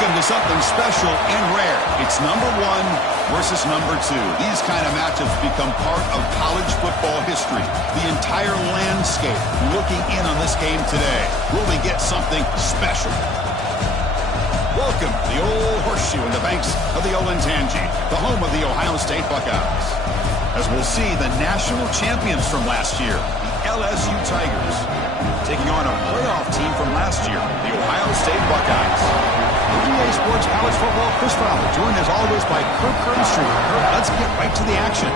Welcome to something special and rare. It's number 1 versus number 2. These kind of matchups become part of college football history. The entire landscape looking in on this game today. Will we get something special? Welcome to the old horseshoe in the banks of the Olentangy, the home of the Ohio State Buckeyes. As we'll see the national champions from last year, the LSU Tigers, taking on a playoff team from last year, the Ohio State Buckeyes. EA Sports College Football, Chris Fowler, joined as always by Kirk Herbstreit. Kirk, let's get right to the action.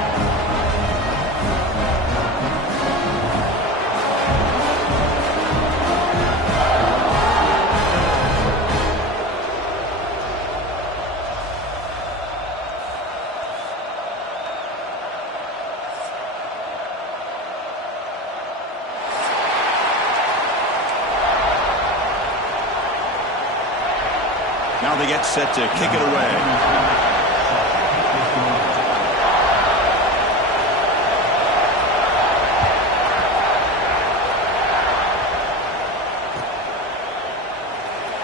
Now they get set to kick it away.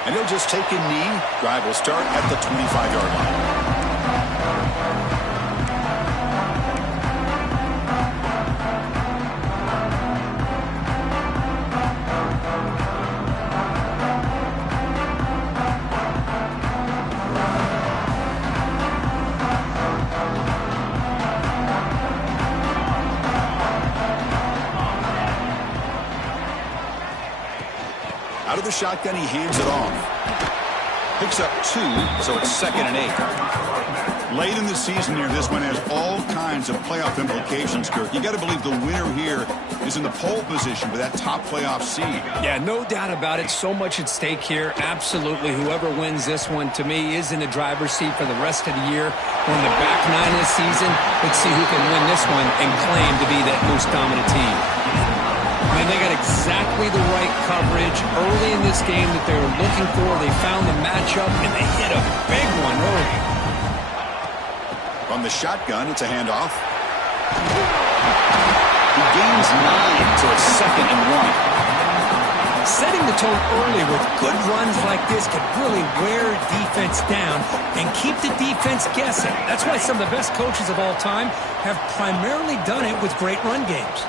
And he'll just take a knee. Drive will start at the 25-yard line. Out of the shotgun, he hands it off. Picks up 2, so it's 2nd and 8. Late in the season here, this one has all kinds of playoff implications, Kirk. You got to believe the winner here is in the pole position for that top playoff seed. Yeah, no doubt about it. So much at stake here. Absolutely. Whoever wins this one, to me, is in the driver's seat for the rest of the year. We're in the back 9 of the season. Let's see who can win this one and claim to be that most dominant team. And they got exactly the right coverage early in this game that they were looking for. They found the matchup, and they hit a big one early. From the shotgun, it's a handoff. He gains 9, so it's 2nd and 1. Setting the tone early with good runs like this can really wear defense down and keep the defense guessing. That's why some of the best coaches of all time have primarily done it with great run games.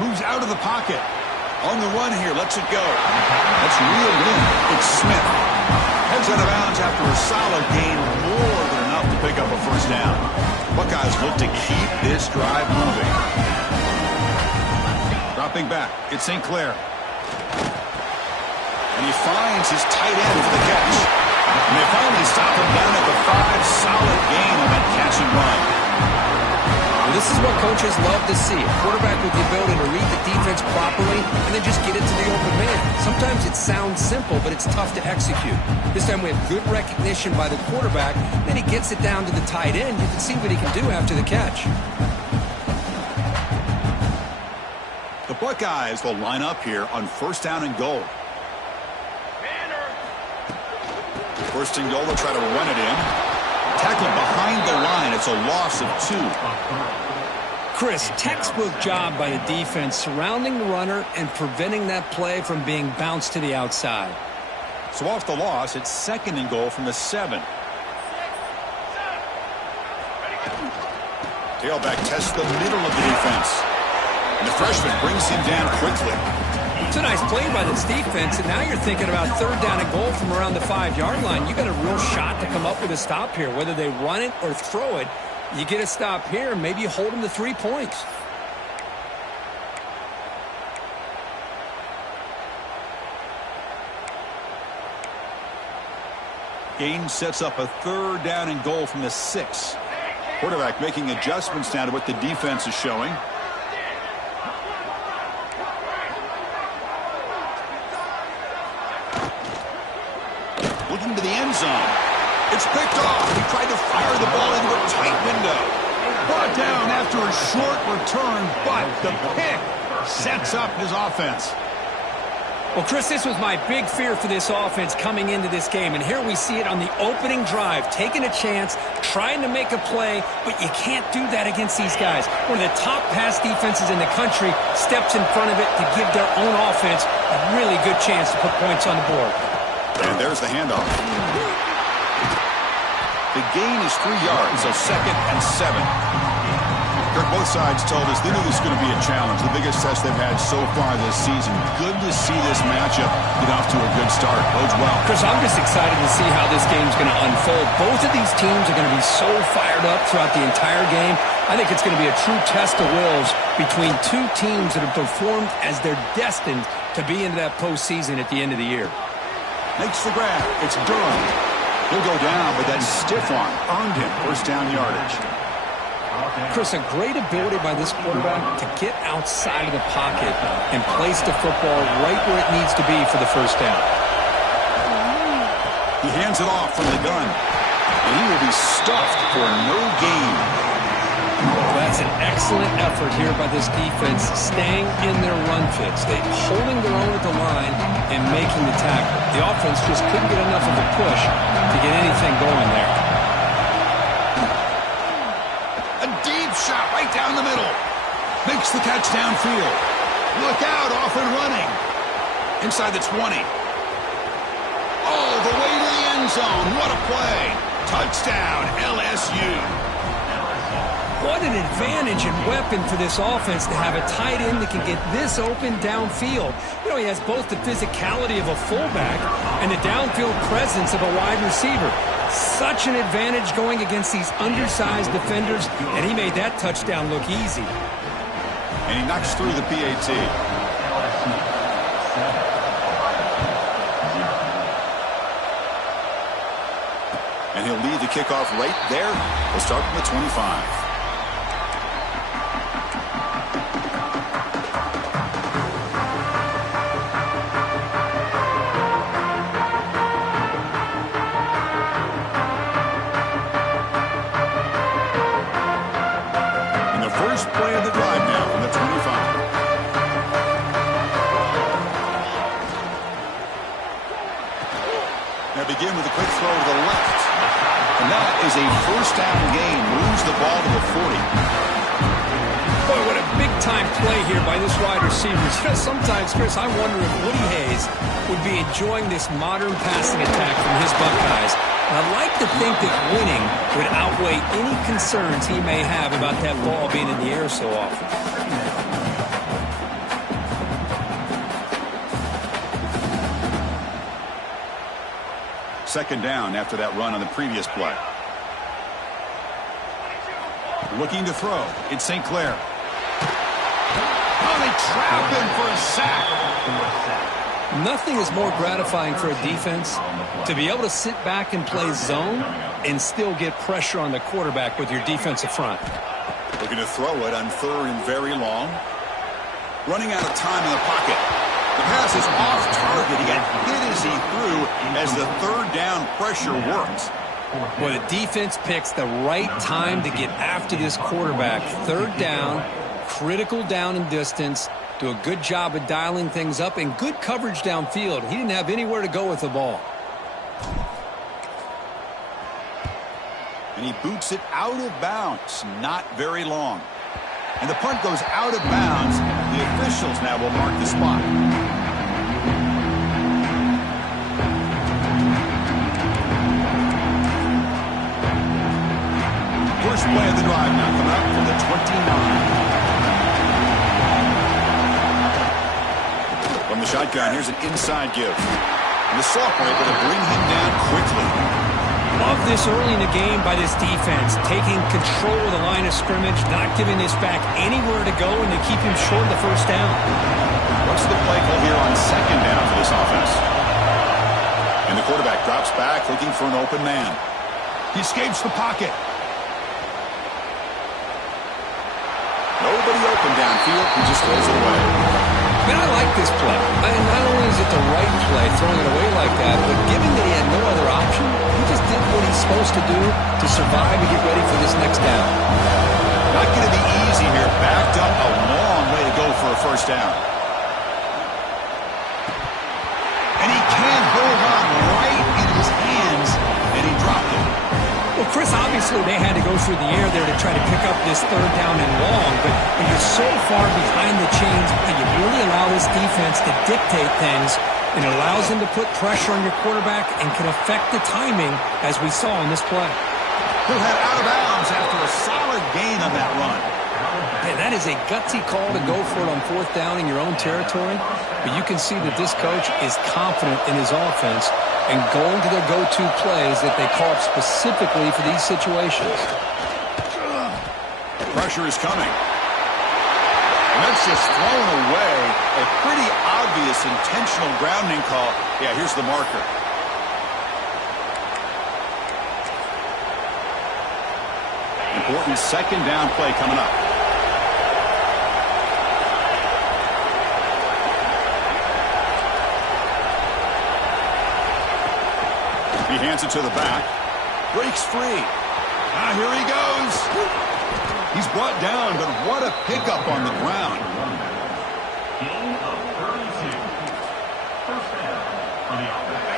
Moves out of the pocket. On the run here, lets it go. That's reeled in. It's Smith. Heads out of bounds after a solid gain, more than enough to pick up a first down. Buckeyes look to keep this drive moving. Dropping back, it's St. Clair. And he finds his tight end for the catch. And they finally stop him down at the 5. Solid gain on that catch and run. This is what coaches love to see. A quarterback with the ability to read the defense properly and then just get it to the open man. Sometimes it sounds simple, but it's tough to execute. This time we have good recognition by the quarterback. Then he gets it down to the tight end. You can see what he can do after the catch. The Buckeyes will line up here on 1st down and goal. 1st and goal, they'll try to run it in. Tackled behind the line. It's a loss of 2. Chris, textbook job by the defense surrounding the runner and preventing that play from being bounced to the outside. So off the loss, it's 2nd and goal from the 7. Tailback tests the middle of the defense. And the freshman brings him down quickly. It's a nice play by this defense, and now you're thinking about 3rd down and goal from around the 5-yard line. You got a real shot to come up with a stop here. Whether they run it or throw it, you get a stop here, and maybe you hold them to 3 points. Game sets up a 3rd down and goal from the 6. Quarterback making adjustments now to what the defense is showing. Looking to the end zone. It's picked off. He tried to fire the ball into a tight window. Brought down after a short return, but the pick sets up his offense. Well, Chris, this was my big fear for this offense coming into this game, and here we see it on the opening drive, taking a chance, trying to make a play, but you can't do that against these guys. One of the top pass defenses in the country steps in front of it to give their own offense a really good chance to put points on the board. And there's the handoff. The gain is 3 yards, so 2nd and 7. Kirk, both sides told us they knew this was going to be a challenge, the biggest test they've had so far this season. Good to see this matchup get off to a good start. Bodes well. Chris, I'm just excited to see how this game's going to unfold. Both of these teams are going to be so fired up throughout the entire game. I think it's going to be a true test of wills between two teams that have performed as they're destined to be into that postseason at the end of the year. Makes the grab. It's Durham. He'll go down, but that stiff arm earned him first down yardage. Chris, a great ability by this quarterback to get outside of the pocket and place the football right where it needs to be for the first down. He hands it off from the gun, and he will be stuffed for no gain. That's an excellent effort here by this defense, staying in their run fits. They're holding their own at the line and making the tackle. The offense just couldn't get enough of a push to get anything going there. Shot right down the middle. Makes the catch downfield. Look out, off and running. Inside the 20. All the way to the end zone. What a play. Touchdown, LSU. What an advantage and weapon for this offense to have a tight end that can get this open downfield. You know, he has both the physicality of a fullback and the downfield presence of a wide receiver. Such an advantage going against these undersized defenders, and he made that touchdown look easy. And he knocks through the PAT. And he'll lead the kickoff right there. We'll start from the 25. Play of the drive now from the 25. Now begin with a quick throw to the left. And that is a first down gain. Moves the ball to the 40. Boy, what a big-time play here by this wide receiver. Sometimes, Chris, I wonder if Woody Hayes would be enjoying this modern passing attack from his Buckeyes. I'd like to think that winning would outweigh any concerns he may have about that ball being in the air so often. Second down after that run on the previous play. Looking to throw. It's St. Clair. Oh, they trap him for a sack. Nothing is more gratifying for a defense to be able to sit back and play zone and still get pressure on the quarterback with your defensive front. Looking to throw it on 3rd and very long. Running out of time in the pocket. The pass is off target. He got hit as he threw as the 3rd down pressure works. Well, the defense picks the right time to get after this quarterback. 3rd down, critical down and distance. Do a good job of dialing things up and good coverage downfield. He didn't have anywhere to go with the ball. And he boots it out of bounds. Not very long. And the punt goes out of bounds. The officials now will mark the spot. First play of the drive now coming up from the 29. From the shotgun, here's an inside give. And the sophomore able to bring him down quickly. Love this early in the game by this defense, taking control of the line of scrimmage, not giving this back anywhere to go, and to keep him short of the first down. What's the play call here on 2nd down for this offense? And the quarterback drops back, looking for an open man. He escapes the pocket. Nobody open downfield. He just throws it away. Man, I like this play. Not only is it the right play, throwing it away like that, but given that he had no other option, he just did what he's supposed to do to survive and get ready for this next down. Not going to be easy here. Backed up a long way to go for a first down. And he can't hold on right in his hands, and he dropped it. Well, Chris, obviously they had to go through the air there to try to pick up this 3rd down and long, but when you're so far behind the chains, you really allow this defense to dictate things, and it allows them to put pressure on your quarterback and can affect the timing, as we saw in this play. He'll head out of bounds after a solid gain on that run. Hey, that is a gutsy call to go for it on fourth down in your own territory. But you can see that this coach is confident in his offense and going to their go-to plays that they call up specifically for these situations. Pressure is coming. And that's just thrown away. A pretty obvious intentional grounding call. Yeah, here's the marker. Important second down play coming up. He hands it to the back. Breaks free. Ah, here he goes. He's brought down, but what a pickup on the ground.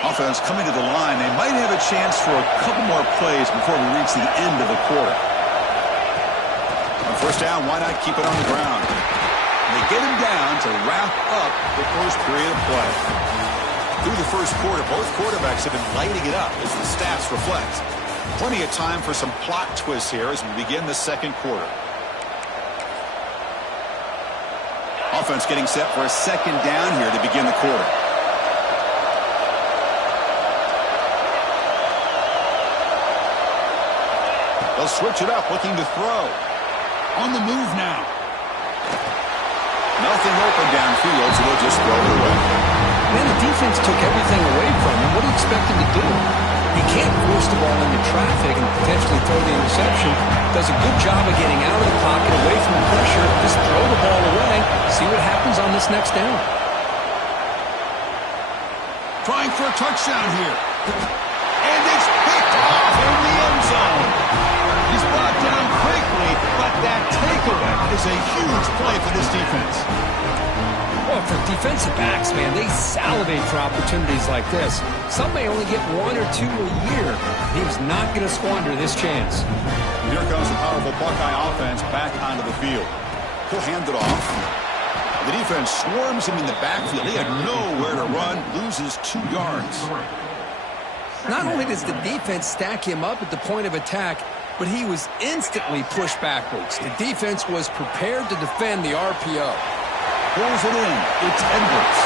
Offense coming to the line. They might have a chance for a couple more plays before we reach the end of the quarter. On first down, why not keep it on the ground? They get him down to wrap up the first period of play. Through the first quarter, both quarterbacks have been lighting it up as the stats reflect. Plenty of time for some plot twists here as we begin the second quarter. Offense getting set for a second down here to begin the quarter. They'll switch it up, looking to throw. On the move now. Nothing open downfield, so they'll just throw it away. Man, the defense took everything away from him. What do you expect him to do? He can't force the ball into traffic and potentially throw the interception. Does a good job of getting out of the pocket, away from the pressure. Just throw the ball away. See what happens on this next down. Trying for a touchdown here. And it's picked off in the end zone. He's brought down quickly, but that takeaway is a huge play for this defense. Well, for defensive backs, man, they salivate for opportunities like this. Some may only get one or two a year. He was not going to squander this chance. And here comes the powerful Buckeye offense back onto the field. He'll hand it off. The defense swarms him in the backfield. He had nowhere to run, loses 2 yards. Not only does the defense stack him up at the point of attack, but he was instantly pushed backwards. The defense was prepared to defend the RPO. Pulls it in. It's Edwards.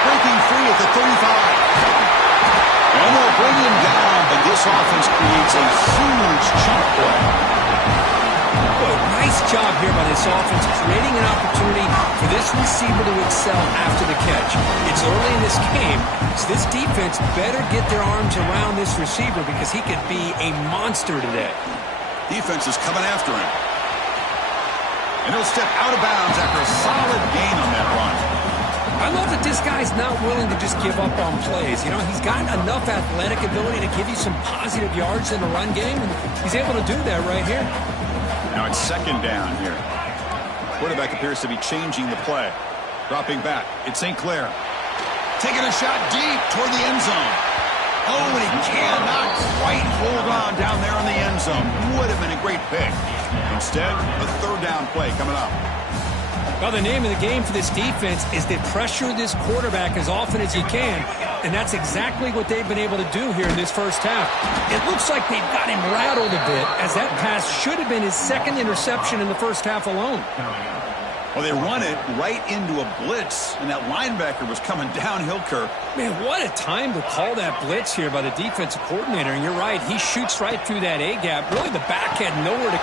Breaking free at the 35. And they'll bring him down, but this offense creates a huge chunk play. Boy, nice job here by this offense, creating an opportunity for this receiver to excel after the catch. It's early in this game, so this defense better get their arms around this receiver because he could be a monster today. Defense is coming after him. And he'll step out of bounds after a solid gain on that run. I love that this guy's not willing to just give up on plays. You know, he's got enough athletic ability to give you some positive yards in the run game, and he's able to do that right here. Now it's second down here. Quarterback appears to be changing the play. Dropping back. It's St. Clair. Taking a shot deep toward the end zone. Oh, and he cannot quite hold on down there in the end zone. Would have been a great pick. Instead, a third down play coming up. Well, the name of the game for this defense is to pressure this quarterback as often as you can, and that's exactly what they've been able to do here in this first half. It looks like they've got him rattled a bit, as that pass should have been his second interception in the first half alone. Well, they run it right into a blitz, and that linebacker was coming downhill, Kirk. Man, what a time to call that blitz here by the defensive coordinator, and you're right, he shoots right through that A-gap. Really, the back had nowhere to...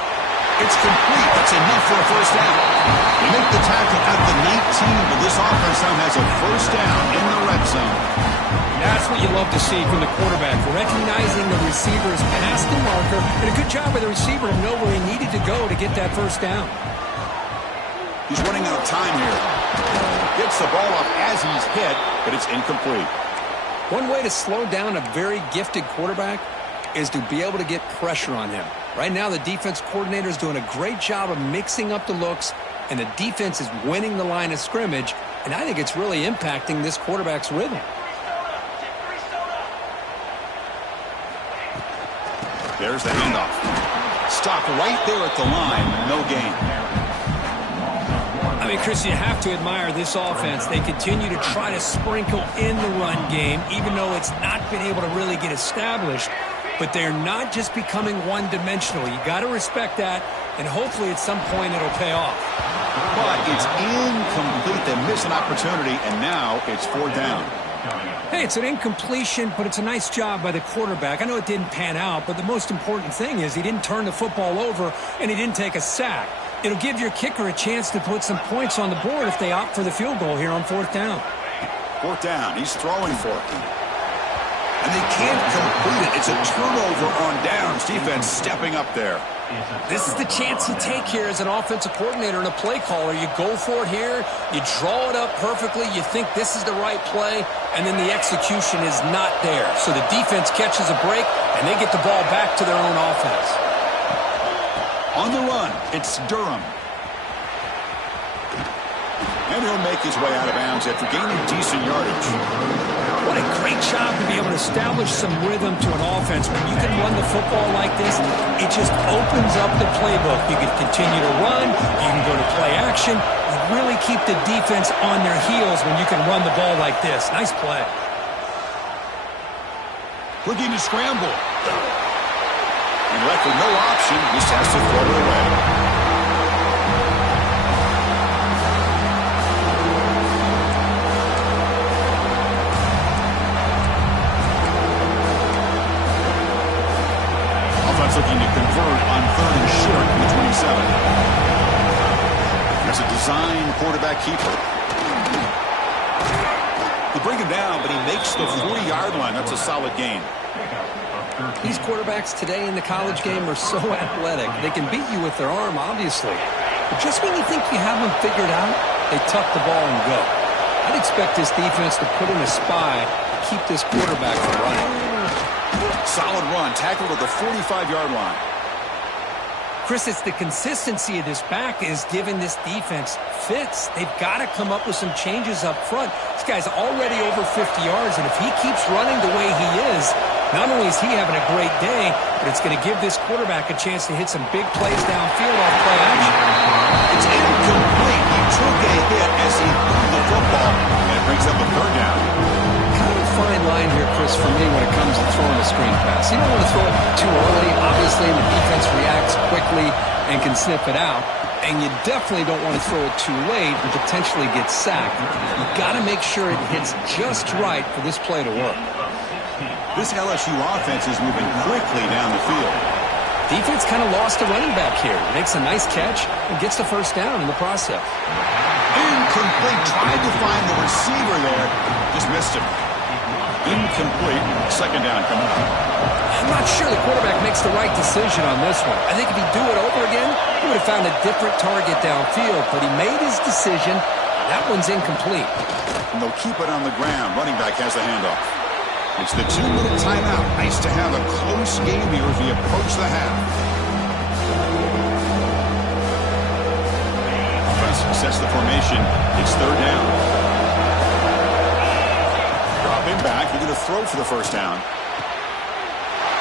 It's complete. That's enough for a first down. They make the tackle at the 19, but this offense now has a first down in the red zone. That's what you love to see from the quarterback, recognizing the receiver's past the marker, and a good job by the receiver to know where he needed to go to get that first down. He's running out of time here. Gets the ball off as he's hit, but it's incomplete. One way to slow down a very gifted quarterback is to be able to get pressure on him. Right now, the defense coordinator is doing a great job of mixing up the looks, and the defense is winning the line of scrimmage, and I think it's really impacting this quarterback's rhythm. There's the handoff. Stopped right there at the line. No gain. I mean, Chris, you have to admire this offense. They continue to try to sprinkle in the run game, even though it's not been able to really get established. but they're not just becoming one-dimensional. You got to respect that, and hopefully at some point it'll pay off. But it's incomplete. They miss an opportunity, and now it's 4th down. Hey, it's an incompletion, but it's a nice job by the quarterback. I know it didn't pan out, but the most important thing is he didn't turn the football over, and he didn't take a sack. It'll give your kicker a chance to put some points on the board if they opt for the field goal here on 4th down. 4th down. He's throwing for it. And they can't complete it. It's a turnover on downs. Defense stepping up there. This is the chance you take here as an offensive coordinator and a play caller. You go for it here. You draw it up perfectly. You think this is the right play, and then the execution is not there. So the defense catches a break, and they get the ball back to their own offense. On the run, it's Durham. And he'll make his way out of bounds after gaining decent yardage. What a great job to be able to establish some rhythm to an offense. When you can run the football like this, it just opens up the playbook. You can continue to run. You can go to play action. You really keep the defense on their heels when you can run the ball like this. Nice play. Looking to scramble. And left with no option, just has to throw it away. Looking to convert on 3rd and short from the 27. There's a design quarterback keeper. They bring him down, but he makes the 40-yard line. That's a solid gain. These quarterbacks today in the college game are so athletic. They can beat you with their arm, obviously. But just when you think you have them figured out, they tuck the ball and go. I'd expect this defense to put in a spy to keep this quarterback from running. Solid run, tackled at the 45-yard line. Chris, it's the consistency of this back is giving this defense fits. They've got to come up with some changes up front. This guy's already over 50 yards, and if he keeps running the way he is, not only is he having a great day, but it's going to give this quarterback a chance to hit some big plays downfield off play action. It's incomplete. He took a hit as he threw the football, and it brings up a 3rd down. Kind of a fine line here, Chris, for me when it comes to throwing a screen pass. You don't want to throw it too early. Obviously, the defense reacts quickly and can sniff it out. And you definitely don't want to throw it too late and potentially get sacked. You've got to make sure it hits just right for this play to work. This LSU offense is moving quickly down the field. Defense kind of lost a running back here. Makes a nice catch and gets the 1st down in the process. Incomplete. Tried to find the receiver there. Just missed him. Incomplete. 2nd down coming up. I'm not sure the quarterback makes the right decision on this one. I think if he'd do it over again, he would have found a different target downfield. But he made his decision. That one's incomplete. And they'll keep it on the ground. Running back has the handoff. It's the 2-minute timeout. Nice to have a close game here as we approach the half. Offense sets the formation. It's 3rd down. Dropping back. They're going to throw for the 1st down.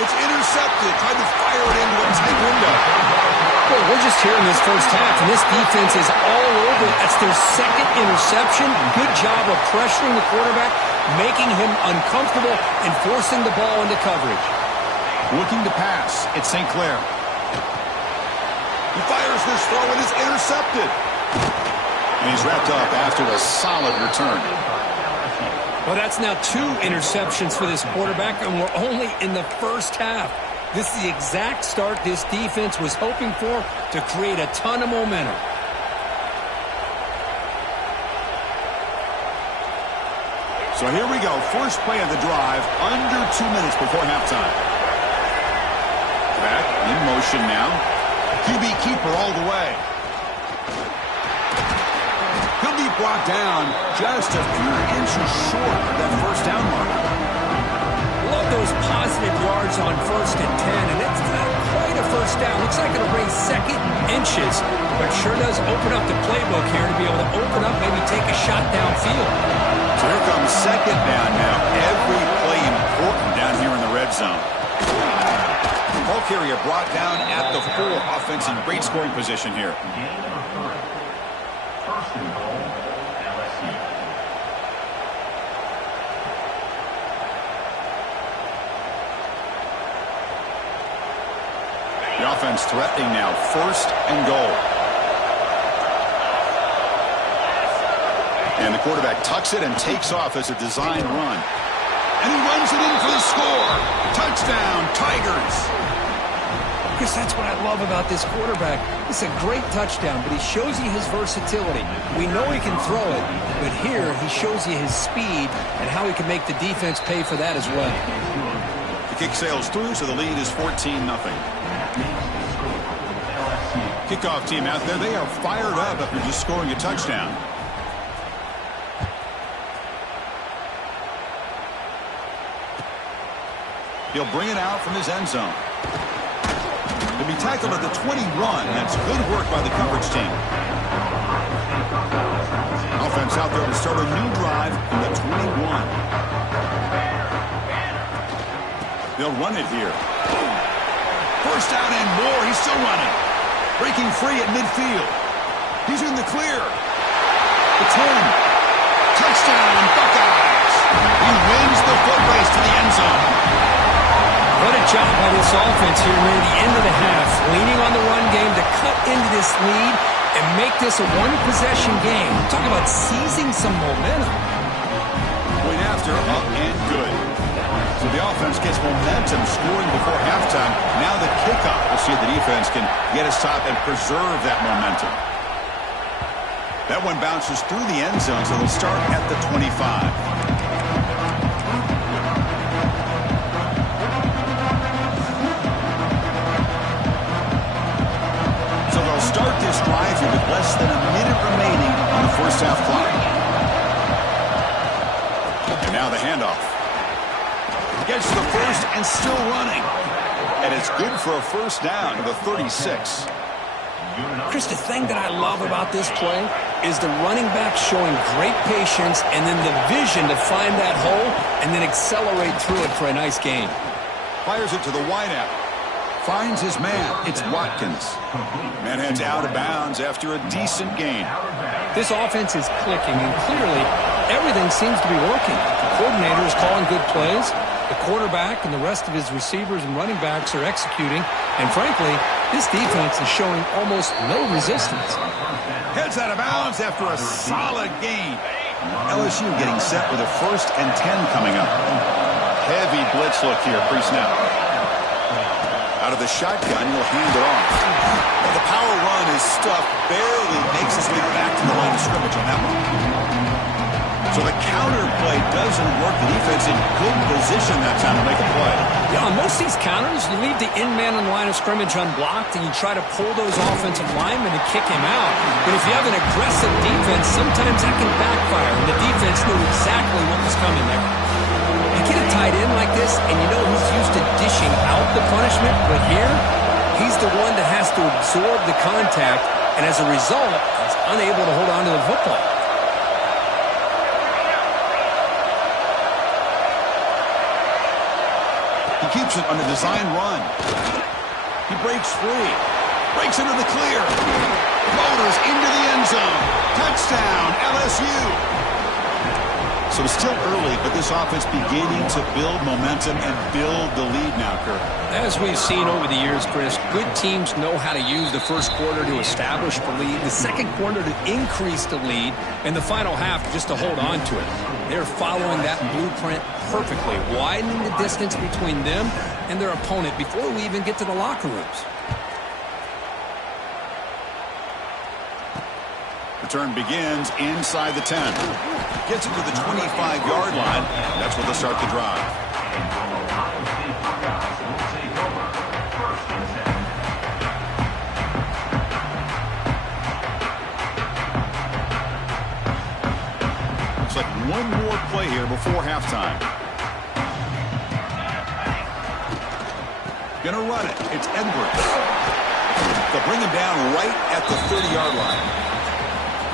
It's intercepted. Tried to fire it into a tight window. Well, we're just here in this 1st half, and this defense is all over. That's their 2nd interception. Good job of pressuring the quarterback, making him uncomfortable, and forcing the ball into coverage. Looking to pass. It's St. Clair. He fires this throw, and it's intercepted. And he's wrapped up after a solid return. Well, that's now 2 interceptions for this quarterback, and we're only in the 1st half. This is the exact start this defense was hoping for to create a ton of momentum. So here we go. First play of the drive, under 2 minutes before halftime. Back in motion now. QB keeper all the way. He'll be brought down just a few inches short of that 1st down mark. Love those positive yards on 1st and 10, and it's not quite a 1st down. Looks like it'll bring 2nd inches, but sure does open up the playbook here to be able to open up, maybe take a shot downfield. So here comes 2nd down now. Every play important down here in the red zone. Ball carrier brought down at the 4. Offense in great scoring position here. offense threatening now. 1st and goal. And the quarterback tucks it and takes off as a designed run. And he runs it in for the score. Touchdown, Tigers. Chris, that's what I love about this quarterback. It's a great touchdown, but he shows you his versatility. We know he can throw it, but here he shows you his speed and how he can make the defense pay for that as well. The kick sails through, so the lead is 14-0. Kickoff team out there, they are fired up after just scoring a touchdown. He'll bring it out from his end zone. He'll be tackled at the 21. That's good work by the coverage team. Offense out there to start a new drive from the 21. They'll run it here. First down and more. He's still running. Breaking free at midfield. He's in the clear. The 10. Touchdown, Buckeyes. He wins the foot race to the end zone. What a job by this offense here near the end of the half, leaning on the run game to cut into this lead and make this a one-possession game. Talk about seizing some momentum. Point after, up and good. So the offense gets momentum scoring before halftime. Now the kickoff. We'll see if the defense can get a stop and preserve that momentum. That one bounces through the end zone, so they'll start at the 25. Start this drive here with less than a minute remaining on the first half clock. And now the handoff. Gets the first and still running. And it's good for a first down to the 36. Chris, the thing that I love about this play is the running back showing great patience and then the vision to find that hole and then accelerate through it for a nice gain. Fires it to the wideout. Finds his man. It's Watkins. Man heads out of bounds after a decent gain. This offense is clicking, and clearly everything seems to be working. The coordinator is calling good plays. The quarterback and the rest of his receivers and running backs are executing. And frankly, this defense is showing almost no resistance. Heads out of bounds after a solid gain. LSU getting set with a 1st and 10 coming up. Heavy blitz look here pre-snap. Out of the shotgun, he'll hand it off. Well, the power run is stuffed, barely makes his way back to the line of scrimmage on that one. So the counter play doesn't work. The defense in good position that time to make a play. Yeah, on most of these counters, you leave the in-man on the line of scrimmage unblocked, and you try to pull those offensive linemen to kick him out. But if you have an aggressive defense, sometimes that can backfire, and the defense knew exactly what was coming there. You get a tight end like this, and you know he's used to dishing out the punishment, but here, he's the one that has to absorb the contact, and as a result, he's unable to hold on to the football. He keeps it on a design run. He breaks free. Breaks into the clear. Motors into the end zone. Touchdown, LSU. So it's still early, but this offense beginning to build momentum and build the lead now, Kirk. As we've seen over the years, Chris, good teams know how to use the first quarter to establish the lead, the second quarter to increase the lead, and the final half just to hold on to it. They're following that blueprint perfectly, widening the distance between them and their opponent before we even get to the locker rooms. Return begins inside the 10. Gets it to the 25-yard line. That's where they'll start the drive. Looks like one more play here before halftime. Gonna run it. It's Edwards. They'll bring him down right at the 30-yard line.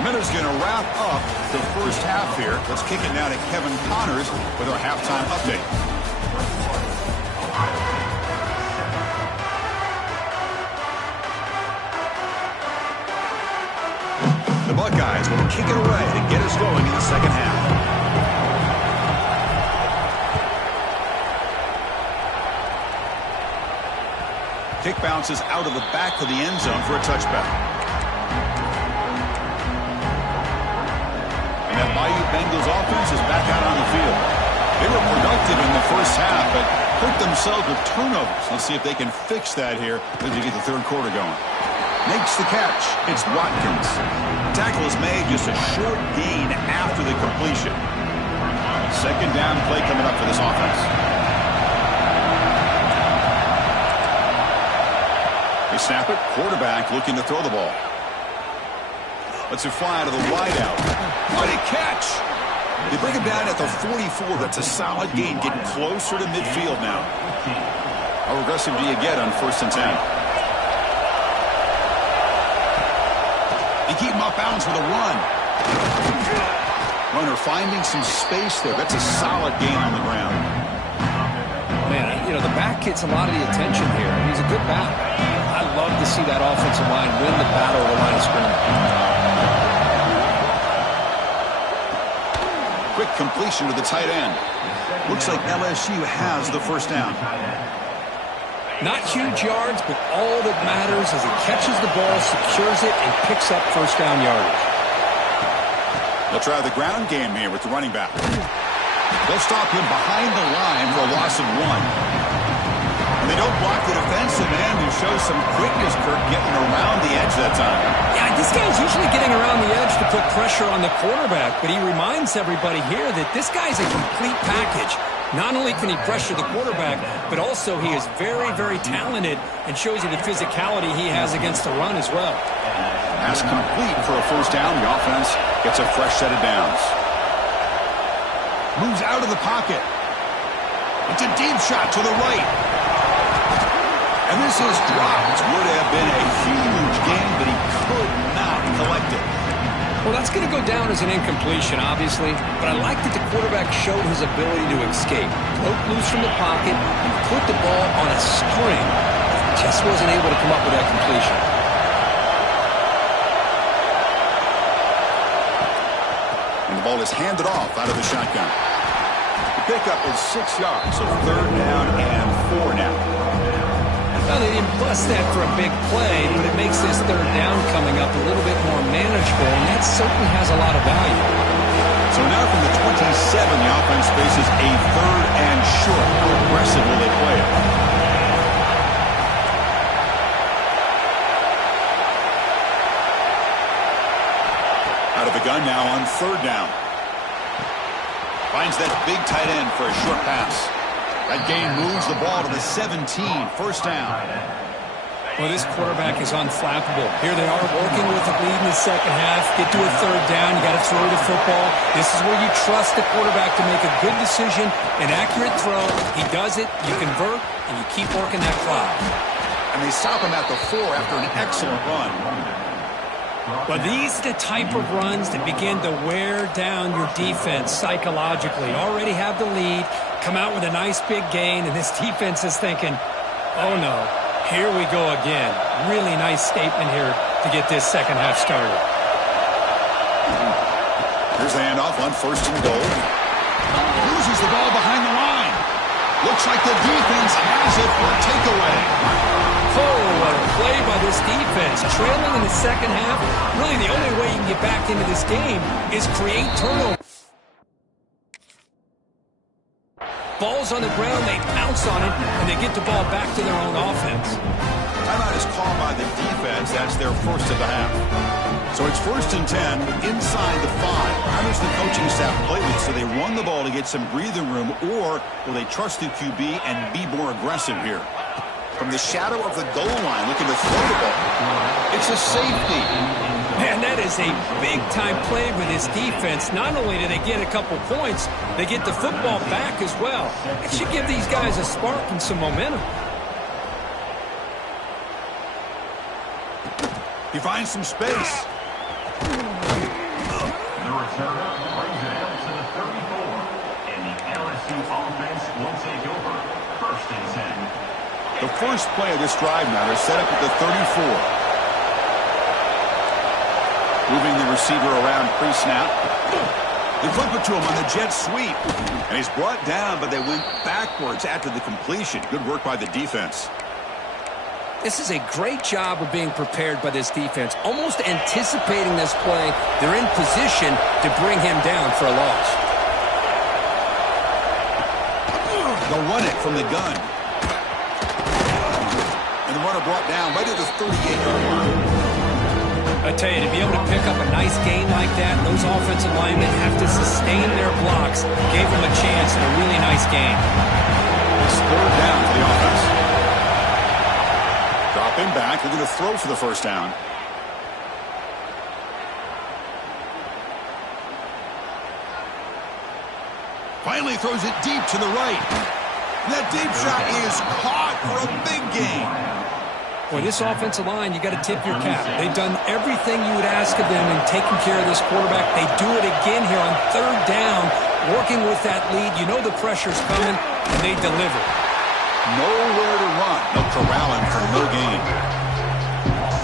Miller's going to wrap up the first half here. Let's kick it now to Kevin Connors with our halftime update. The Buckeyes will kick it away to get us going in the second half. Kick bounces out of the back of the end zone for a touchback. And that Bayou Bengals offense is back out on the field. They were productive in the first half, but hurt themselves with turnovers. Let's see if they can fix that here as we get the third quarter going. Makes the catch. It's Watkins. Tackle is made, just a short gain after the completion. Second down play coming up for this offense. They snap it. Quarterback looking to throw the ball. Lets it fly to the wideout. What a catch! They bring him down at the 44. That's a solid gain, getting closer to midfield now. How aggressive do you get on 1st and 10? They keep him off bounds with a run. Runner finding some space there. That's a solid gain on the ground. Man, you know, the back gets a lot of the attention here. He's a good back. I love to see that offensive line win the battle of the line of scrimmage. Quick completion to the tight end. Looks like LSU has the first down. Not huge yards, but all that matters is he catches the ball, secures it, and picks up first down yardage. They'll try the ground game here with the running back. They'll stop him behind the line for a loss of 1. And they don't block the defensive end, who shows some quickness, Kirk, getting around the edge that time. Yeah, this guy's usually getting around the edge to put pressure on the quarterback, but he reminds everybody here that this guy's a complete package. Not only can he pressure the quarterback, but also he is very, very talented and shows you the physicality he has against the run as well. Pass complete for a first down. The offense gets a fresh set of downs. Moves out of the pocket. It's a deep shot to the right. And this is dropped. Would have been a huge gain, but he could not collect it. Well, that's going to go down as an incompletion, obviously, but I like that the quarterback showed his ability to escape. Broke loose from the pocket and put the ball on a string. Just wasn't able to come up with that completion. And the ball is handed off out of the shotgun. The pickup is 6 yards, so 3rd down and 4 now. Well, they didn't bust that for a big play, but it makes this 3rd down coming up a little bit more manageable, and that certainly has a lot of value. So now from the 27, the offense faces a 3rd and short. How aggressive will they play it? Out of the gun now on 3rd down. Finds that big tight end for a short pass. That gain moves the ball to the 17, 1st down. Well, this quarterback is unflappable. Here they are working with the lead in the second half. Get to a 3rd down. You got to throw the football. This is where you trust the quarterback to make a good decision, an accurate throw. He does it, you convert, and you keep working that clock. And they stop him at the 4 after an excellent run. But these are the type of runs that begin to wear down your defense psychologically. Already have the lead, come out with a nice big gain, and this defense is thinking, oh no, here we go again. Really nice statement here to get this second half started. Here's the handoff on 1st and goal. Loses the ball behind the line. Looks like the defense has it for a takeaway. Oh, what a play by this defense. Trailing in the second half, really the only way you can get back into this game is create turnover. Ball's on the ground, they pounce on it, and they get the ball back to their own offense. Timeout is called by the defense. That's their first of the half. So it's 1st and 10 inside the 5. How does the coaching staff play this? So they run the ball to get some breathing room, or will they trust the QB and be more aggressive here? From the shadow of the goal line, looking to throw the ball. It's a safety. Man, that is a big-time play for this defense. Not only do they get a couple points, they get the football back as well. It should give these guys a spark and some momentum. He finds some space. The returner brings it out to the 34, and the LSU offense will take over 1st and 10. The first play of this drive now, they're set up at the 34. Moving the receiver around pre-snap. They flip it to him on the jet sweep. And he's brought down, but they went backwards after the completion. Good work by the defense. This is a great job of being prepared by this defense, almost anticipating this play. They're in position to bring him down for a loss. They'll run it from the gun. And the runner brought down right at the 38-yard line. I tell you, to be able to pick up a nice gain like that, those offensive linemen have to sustain their blocks. Gave them a chance and a really nice gain. It's third down for the offense. Drop him back. They're going to throw for the first down. Finally throws it deep to the right. That deep shot is caught for a big gain. Boy, this offensive line, you got to tip your cap. They've done everything you would ask of them in taking care of this quarterback. They do it again here on third down, working with that lead. You know the pressure's coming, and they deliver. Nowhere to run. They'll corral him for no gain.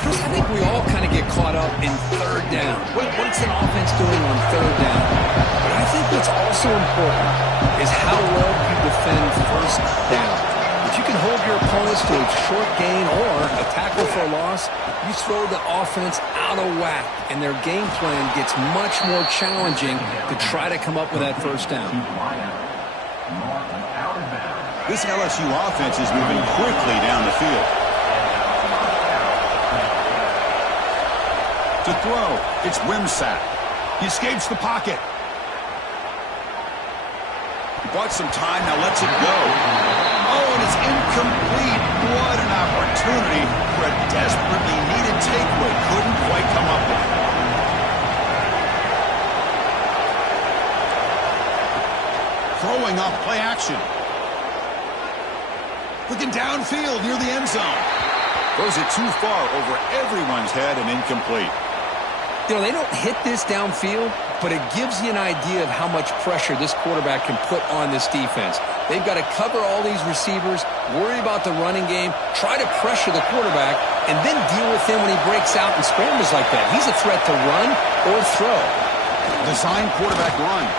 Chris, I think we all kind of get caught up in third down. What's an offense doing on third down? But I think what's also important is how well you defend first down. If you can hold your opponents to a short gain or a tackle for a loss, you throw the offense out of whack, and their game plan gets much more challenging to try to come up with that first down. This LSU offense is moving quickly down the field. To throw, it's Wimsatt. He escapes the pocket. He bought some time, now lets it go. Oh, and it's incomplete. What an opportunity for a desperately needed takeaway. Couldn't quite come up with it. Throwing off play action. Looking downfield near the end zone. Throws it too far over everyone's head and incomplete. You know, they don't hit this downfield, but it gives you an idea of how much pressure this quarterback can put on this defense. They've got to cover all these receivers, worry about the running game, try to pressure the quarterback, and then deal with him when he breaks out and scrambles like that. He's a threat to run or throw. Design quarterback run.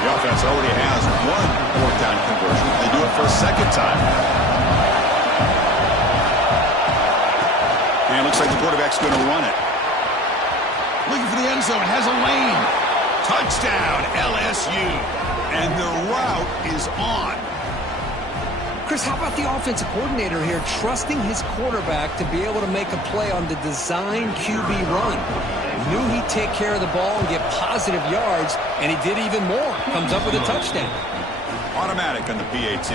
The offense already has one fourth down conversion. They do it for a second time. And it looks like the quarterback's going to run it. Looking for the end zone. Has a lane. Touchdown, LSU. And the route is on. Chris, how about the offensive coordinator here trusting his quarterback to be able to make a play on the design QB run? Knew he'd take care of the ball and get positive yards, and he did even more. Comes up with a touchdown. Automatic on the PAT.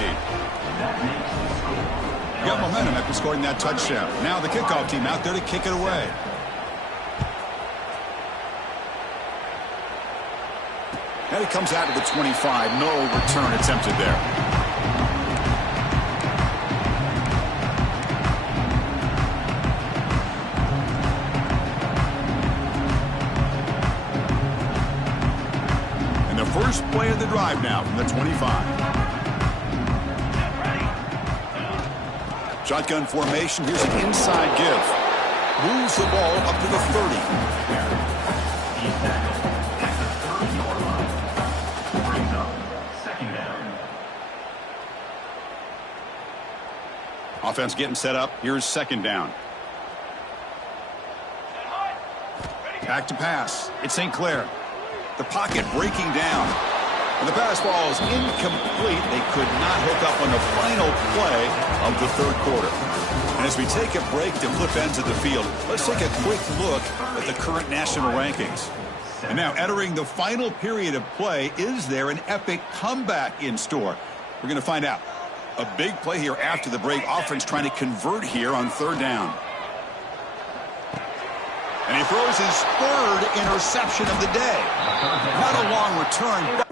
Got momentum after scoring that touchdown. Now the kickoff team out there to kick it away. And it comes out to the 25. No return attempted there. And the first play of the drive now from the 25. Shotgun formation. Here's an inside give. Moves the ball up to the 30. Offense getting set up. Here's second down. Back to pass. It's St. Clair. The pocket breaking down. And the pass ball is incomplete. They could not hook up on the final play of the third quarter. And as we take a break to flip ends of the field, let's take a quick look at the current national rankings. And now entering the final period of play, is there an epic comeback in store? We're going to find out. A big play here after the break. Offense trying to convert here on third down. And he throws his third interception of the day. Not a long return.